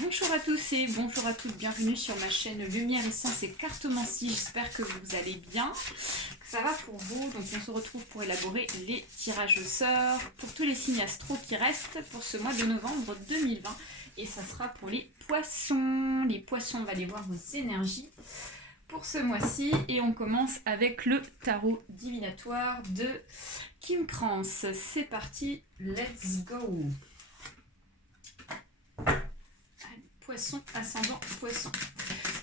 Bonjour à tous et bonjour à toutes, bienvenue sur ma chaîne Lumière, Essence et Cartomancie. J'espère que vous allez bien, que ça va pour vous. Donc on se retrouve pour élaborer les tirages au sort pour tous les signes astro qui restent pour ce mois de novembre 2020. Et ça sera pour les poissons. Les poissons, on va aller voir vos énergies pour ce mois-ci. Et on commence avec le tarot divinatoire de Kim Krans. C'est parti, let's go! Poisson, ascendant poisson.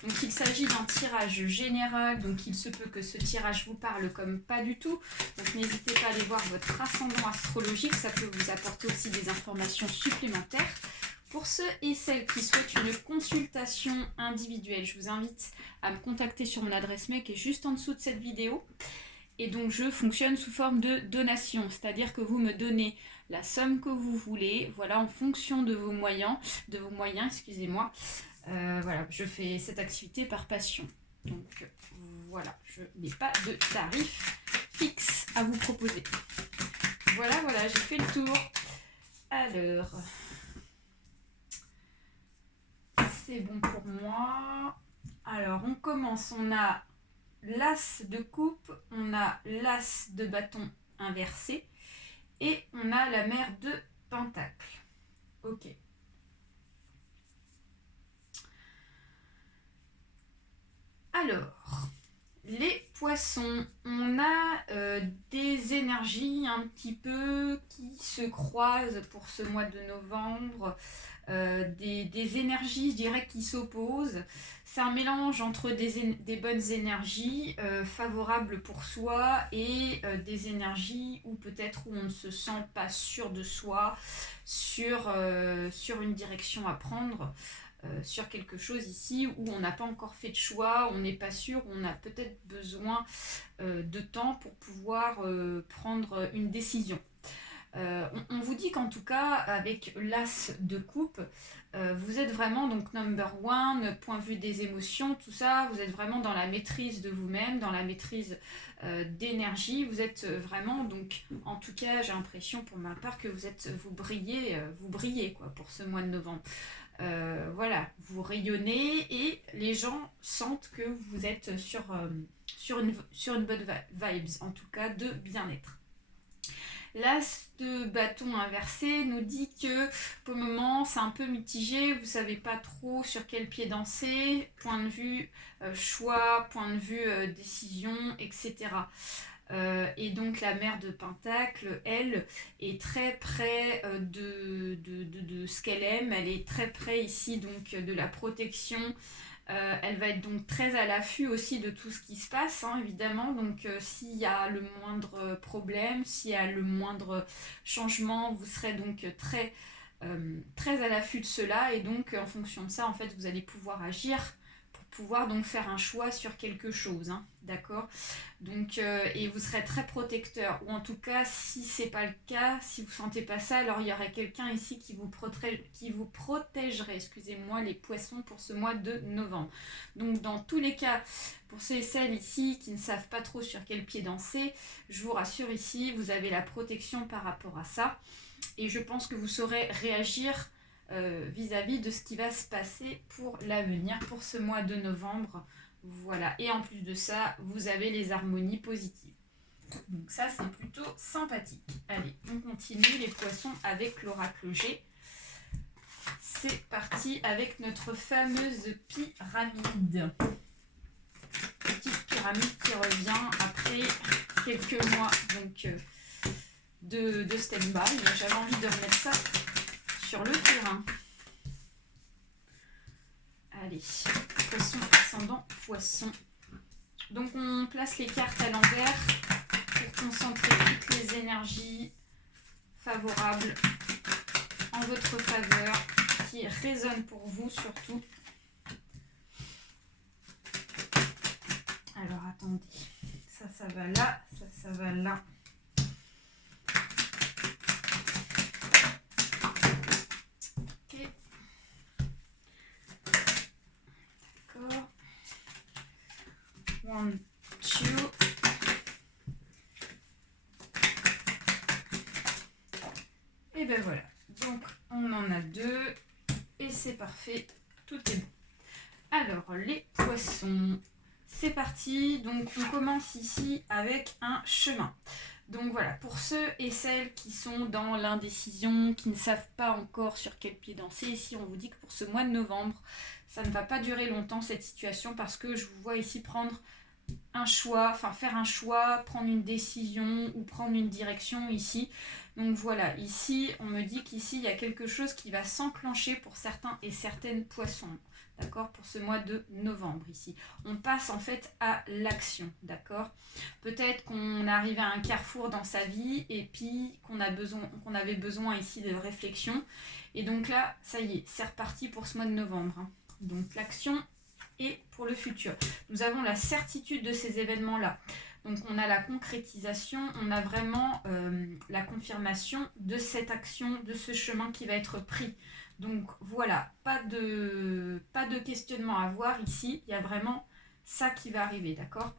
Donc il s'agit d'un tirage général, donc il se peut que ce tirage vous parle comme pas du tout. Donc n'hésitez pas à aller voir votre ascendant astrologique, ça peut vous apporter aussi des informations supplémentaires. Pour ceux et celles qui souhaitent une consultation individuelle, je vous invite à me contacter sur mon adresse mail qui est juste en dessous de cette vidéo. Et donc je fonctionne sous forme de donation, c'est-à-dire que vous me donnez la somme que vous voulez, voilà, en fonction de vos moyens, excusez-moi. Voilà, je fais cette activité par passion. Donc voilà, je n'ai pas de tarif fixe à vous proposer. Voilà, j'ai fait le tour. Alors, c'est bon pour moi. Alors, on commence, on a l'as de coupe, on a l'as de bâton inversé et on a la mer de pentacle. Ok. Alors, les poissons, on a des énergies un petit peu qui se croisent pour ce mois de novembre, des énergies, je dirais, qui s'opposent. C'est un mélange entre des bonnes énergies favorables pour soi et des énergies où peut-être où on ne se sent pas sûr de soi, sur une direction à prendre. Sur quelque chose ici où on n'a pas encore fait de choix, on n'est pas sûr, on a peut-être besoin de temps pour pouvoir prendre une décision. On vous dit qu'en tout cas, avec l'as de coupe, vous êtes vraiment donc number one, point de vue des émotions, tout ça, vous êtes vraiment dans la maîtrise de vous-même, dans la maîtrise d'énergie, vous êtes vraiment, donc en tout cas j'ai l'impression pour ma part que vous brillez quoi, pour ce mois de novembre. Voilà, vous rayonnez et les gens sentent que vous êtes sur une bonne vibes, en tout cas de bien-être. L'as de bâton inversé nous dit que pour le moment c'est un peu mitigé, vous ne savez pas trop sur quel pied danser, point de vue choix, point de vue décision, etc. Et donc la mère de Pentacle, elle, est très près de ce qu'elle aime, elle est très près ici donc de la protection. Elle va être donc très à l'affût aussi de tout ce qui se passe, hein, évidemment. Donc s'il y a le moindre problème, s'il y a le moindre changement, vous serez donc très à l'affût de cela. Et donc en fonction de ça, en fait, vous allez pouvoir agir pour pouvoir donc faire un choix sur quelque chose, hein, d'accord. Donc et vous serez très protecteur, ou en tout cas si c'est pas le cas, si vous sentez pas ça, alors il y aurait quelqu'un ici qui vous protégerait, excusez-moi, les poissons pour ce mois de novembre. Donc dans tous les cas, pour ceux et celles ici qui ne savent pas trop sur quel pied danser, je vous rassure ici, vous avez la protection par rapport à ça, et je pense que vous saurez réagir vis-à-vis de ce qui va se passer pour l'avenir, pour ce mois de novembre. Voilà, et en plus de ça, vous avez les harmonies positives. Donc ça, c'est plutôt sympathique. Allez, on continue les poissons avec l'oracle G. C'est parti avec notre fameuse pyramide. Petite pyramide qui revient après quelques mois donc, de stand-by. J'avais envie de remettre ça sur le terrain. Allez, poisson, ascendant, poisson. Donc on place les cartes à l'envers pour concentrer toutes les énergies favorables en votre faveur, qui résonnent pour vous surtout. Alors attendez, ça va là, ça va là. Ok. D'accord. 1, 2. Et ben voilà. Donc on en a 2. Et c'est c'est parfait, tout est bon. Alors, les poissons, c'est parti. Donc, on commence ici avec un chemin. Donc voilà, pour ceux et celles qui sont dans l'indécision, qui ne savent pas encore sur quel pied danser, ici on vous dit que pour ce mois de novembre, ça ne va pas durer longtemps cette situation parce que je vous vois ici prendre un choix, enfin faire un choix, prendre une décision ou prendre une direction ici. Donc voilà, ici on me dit qu'ici il y a quelque chose qui va s'enclencher pour certains et certaines poissons. D'accord, pour ce mois de novembre ici. On passe en fait à l'action, d'accord. Peut-être qu'on arrive à un carrefour dans sa vie et puis qu'on avait besoin ici de réflexion. Et donc là, ça y est, c'est reparti pour ce mois de novembre. Hein. Donc l'action est pour le futur. Nous avons la certitude de ces événements-là. Donc on a la concrétisation, on a vraiment la confirmation de cette action, de ce chemin qui va être pris. Donc voilà, pas de questionnement à avoir ici, il y a vraiment ça qui va arriver, d'accord?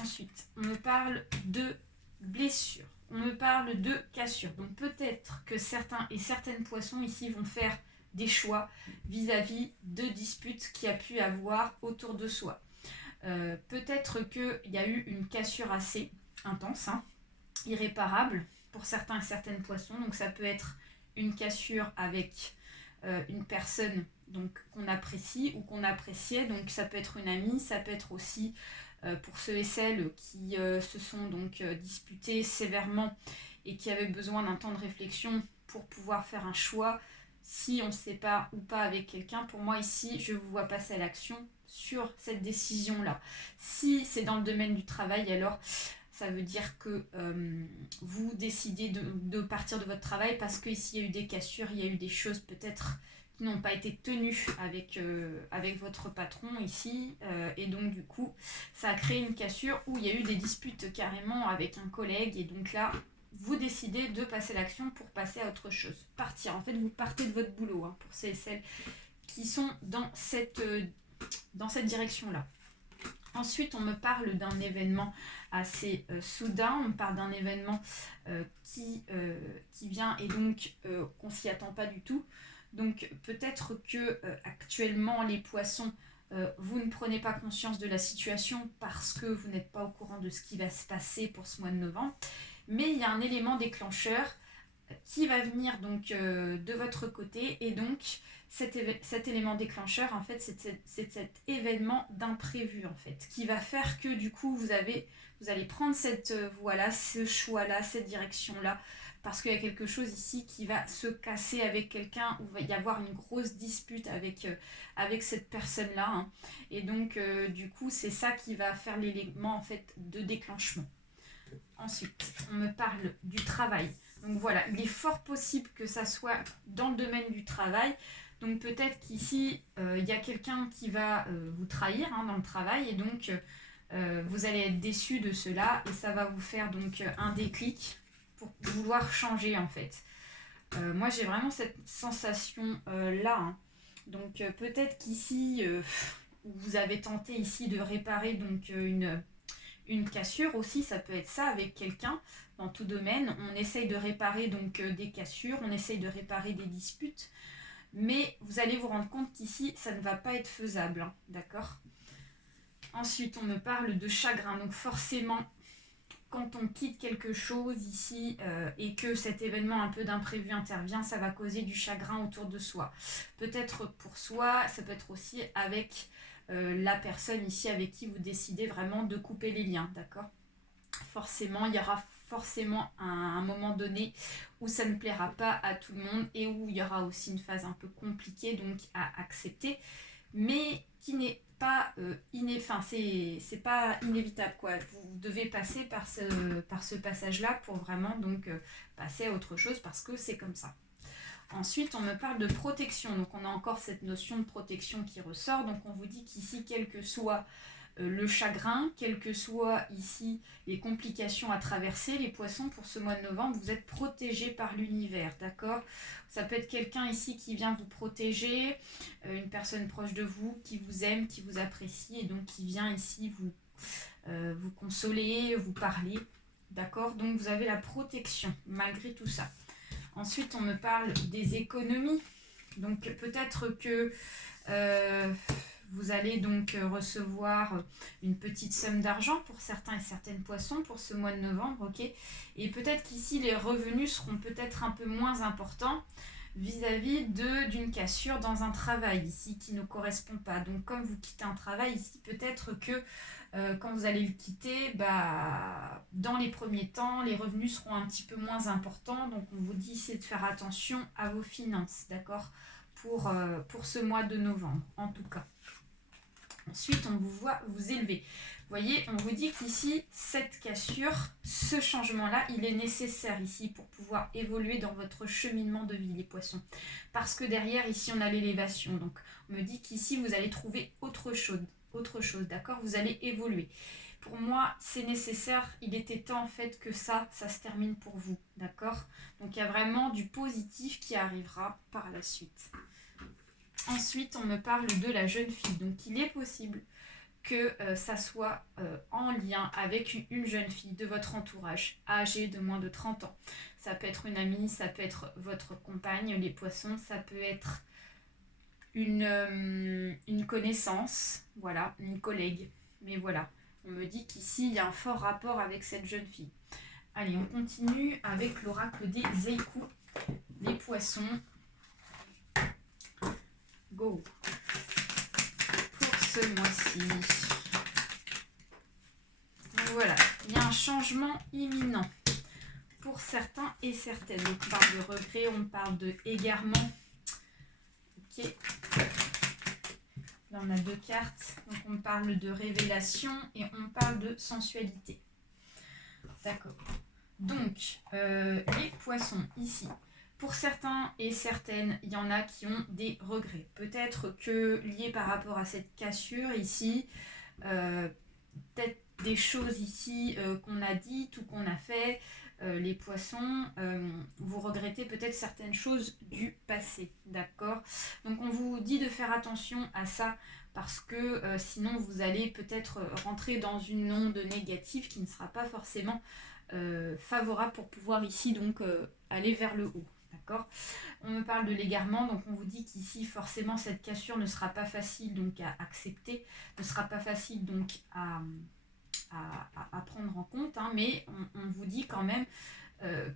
Ensuite, on me parle de blessures, on me parle de cassures. Donc peut-être que certains et certaines poissons ici vont faire des choix vis-à-vis de disputes qu'il y a pu avoir autour de soi. Peut-être qu'il y a eu une cassure assez intense, hein, irréparable pour certains et certaines poissons. Donc ça peut être une cassure avec une personne donc qu'on apprécie ou qu'on appréciait. Donc ça peut être une amie, ça peut être aussi pour ceux et celles qui se sont donc disputés sévèrement et qui avaient besoin d'un temps de réflexion pour pouvoir faire un choix. Si on ne se sépare ou pas avec quelqu'un, pour moi ici, je vous vois passer à l'action sur cette décision-là. Si c'est dans le domaine du travail, alors ça veut dire que vous décidez de partir de votre travail parce qu'ici il y a eu des cassures, il y a eu des choses peut-être qui n'ont pas été tenues avec votre patron ici. Et donc du coup, ça a créé une cassure où il y a eu des disputes carrément avec un collègue. Et donc là, vous décidez de passer l'action pour passer à autre chose. Partir, en fait, vous partez de votre boulot hein, pour celles qui sont dans cette direction-là. Ensuite, on me parle d'un événement assez soudain, on me parle d'un événement qui vient et donc qu'on ne s'y attend pas du tout. Donc peut-être que actuellement les poissons, vous ne prenez pas conscience de la situation parce que vous n'êtes pas au courant de ce qui va se passer pour ce mois de novembre. Mais il y a un élément déclencheur qui va venir donc de votre côté et donc cet élément déclencheur en fait c'est cet événement d'imprévu en fait qui va faire que du coup vous allez prendre cette voie-là, ce choix-là, cette direction-là parce qu'il y a quelque chose ici qui va se casser avec quelqu'un où il va y avoir une grosse dispute avec cette personne-là hein. Et donc du coup c'est ça qui va faire l'élément en fait de déclenchement. Ensuite, on me parle du travail. Donc voilà, il est fort possible que ça soit dans le domaine du travail. Donc peut-être qu'ici, il y a quelqu'un qui va vous trahir hein, dans le travail et donc vous allez être déçu de cela et ça va vous faire donc un déclic pour vouloir changer en fait. Moi j'ai vraiment cette sensation là. Hein. Donc peut-être qu'ici, vous avez tenté ici de réparer donc une cassure aussi, ça peut être ça avec quelqu'un dans tout domaine. On essaye de réparer donc des cassures, on essaye de réparer des disputes, mais vous allez vous rendre compte qu'ici, ça ne va pas être faisable, hein, d'accord? Ensuite, on me parle de chagrin, donc forcément, quand on quitte quelque chose ici et que cet événement un peu d'imprévu intervient, ça va causer du chagrin autour de soi. Peut-être pour soi, ça peut être aussi avec la personne ici avec qui vous décidez vraiment de couper les liens, d'accord? Forcément, il y aura forcément un moment donné où ça ne plaira pas à tout le monde et où il y aura aussi une phase un peu compliquée donc à accepter, mais qui n'est pas c'est pas inévitable quoi. Vous devez passer par ce passage-là pour vraiment donc passer à autre chose parce que c'est comme ça. Ensuite, on me parle de protection. Donc, on a encore cette notion de protection qui ressort. Donc, on vous dit qu'ici, quel que soit le chagrin, quelles que soient ici les complications à traverser, les poissons, pour ce mois de novembre, vous êtes protégés par l'univers, d'accord? Ça peut être quelqu'un ici qui vient vous protéger, une personne proche de vous qui vous aime, qui vous apprécie et donc qui vient ici vous consoler, vous parler, d'accord? Donc, vous avez la protection malgré tout ça. Ensuite, on me parle des économies. Donc peut-être que vous allez donc recevoir une petite somme d'argent pour certains et certaines poissons pour ce mois de novembre, ok. Et peut-être qu'ici les revenus seront peut-être un peu moins importants vis-à-vis d'une cassure dans un travail ici qui ne correspond pas. Donc comme vous quittez un travail ici, peut-être que quand vous allez le quitter, dans les premiers temps, les revenus seront un petit peu moins importants. Donc on vous dit c'est de faire attention à vos finances, d'accord, pour ce mois de novembre en tout cas. Ensuite, on vous voit vous élever. Vous voyez, on vous dit qu'ici, cette cassure, ce changement-là, il est nécessaire ici pour pouvoir évoluer dans votre cheminement de vie, les poissons. Parce que derrière, ici, on a l'élévation. Donc, on me dit qu'ici, vous allez trouver autre chose, d'accord. Vous allez évoluer. Pour moi, c'est nécessaire. Il était temps, en fait, que ça se termine pour vous, d'accord. Donc, il y a vraiment du positif qui arrivera par la suite. Ensuite, on me parle de la jeune fille. Donc, il est possible que ça soit en lien avec une jeune fille de votre entourage, âgée de moins de 30 ans. Ça peut être une amie, ça peut être votre compagne, les poissons, ça peut être une connaissance, voilà, une collègue. Mais voilà, on me dit qu'ici, il y a un fort rapport avec cette jeune fille. Allez, on continue avec l'oracle des Zeiku, les poissons. Go. Pour ce mois-ci. Donc voilà, il y a un changement imminent pour certains et certaines. Donc on parle de regret, on parle de égarement. Ok. Là on a 2 cartes. Donc on parle de révélation et on parle de sensualité. D'accord. Donc les poissons ici. Pour certains et certaines, il y en a qui ont des regrets. Peut-être que liés par rapport à cette cassure ici, peut-être des choses ici qu'on a dites ou qu'on a fait, les poissons, vous regrettez peut-être certaines choses du passé, d'accord. Donc on vous dit de faire attention à ça parce que sinon vous allez peut-être rentrer dans une onde négative qui ne sera pas forcément favorable pour pouvoir ici donc aller vers le haut. D'accord. On me parle de l'égarement, donc on vous dit qu'ici forcément cette cassure ne sera pas facile donc à accepter, ne sera pas facile donc à prendre en compte, hein, mais on vous dit quand même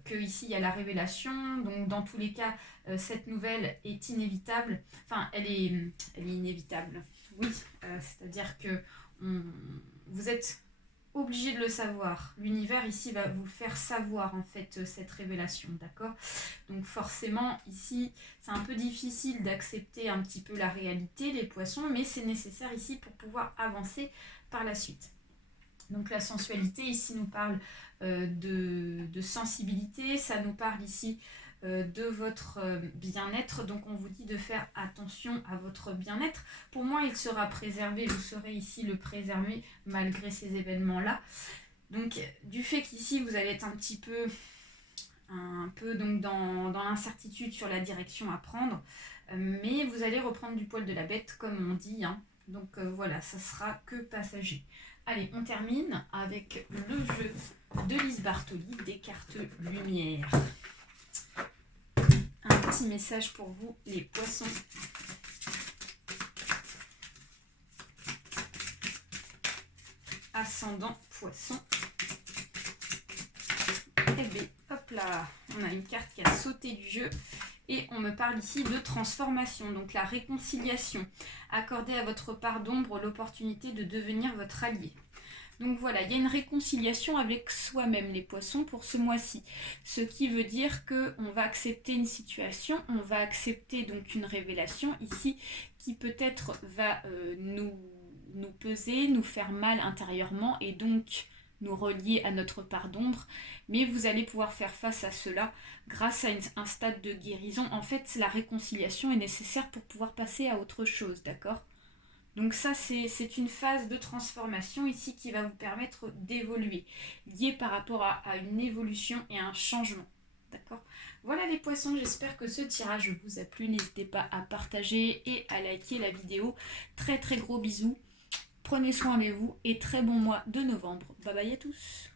qu'ici il y a la révélation, donc dans tous les cas cette nouvelle est inévitable, enfin elle est inévitable, oui, c'est-à-dire que vous êtes obligé de le savoir. L'univers ici va vous faire savoir en fait cette révélation, d'accord. Donc forcément ici c'est un peu difficile d'accepter un petit peu la réalité, les poissons, mais c'est nécessaire ici pour pouvoir avancer par la suite. Donc la sensualité ici nous parle de sensibilité, ça nous parle ici de votre bien-être, donc on vous dit de faire attention à votre bien-être. Pour moi il sera préservé, vous serez ici le préservé malgré ces événements-là. Donc du fait qu'ici vous allez être un peu donc dans l'incertitude sur la direction à prendre, mais vous allez reprendre du poil de la bête comme on dit, hein. Donc voilà, ça sera que passager. Allez, on termine avec le jeu de Lise Bartoli, des cartes lumière. Un petit message pour vous, les poissons. Ascendant poisson. Et bien, hop là, on a une carte qui a sauté du jeu. Et on me parle ici de transformation, donc la réconciliation. Accordez à votre part d'ombre l'opportunité de devenir votre allié. Donc voilà, il y a une réconciliation avec soi-même, les poissons, pour ce mois-ci. Ce qui veut dire qu'on va accepter une situation, on va accepter donc une révélation ici qui peut-être va nous peser, nous faire mal intérieurement et donc nous relier à notre part d'ombre, mais vous allez pouvoir faire face à cela grâce à un stade de guérison. En fait, la réconciliation est nécessaire pour pouvoir passer à autre chose, d'accord ? Donc ça, c'est une phase de transformation ici qui va vous permettre d'évoluer, lié par rapport à une évolution et un changement, d'accord ? Voilà les poissons, j'espère que ce tirage vous a plu. N'hésitez pas à partager et à liker la vidéo. Très très gros bisous. Prenez soin de vous et très bon mois de novembre. Bye bye à tous.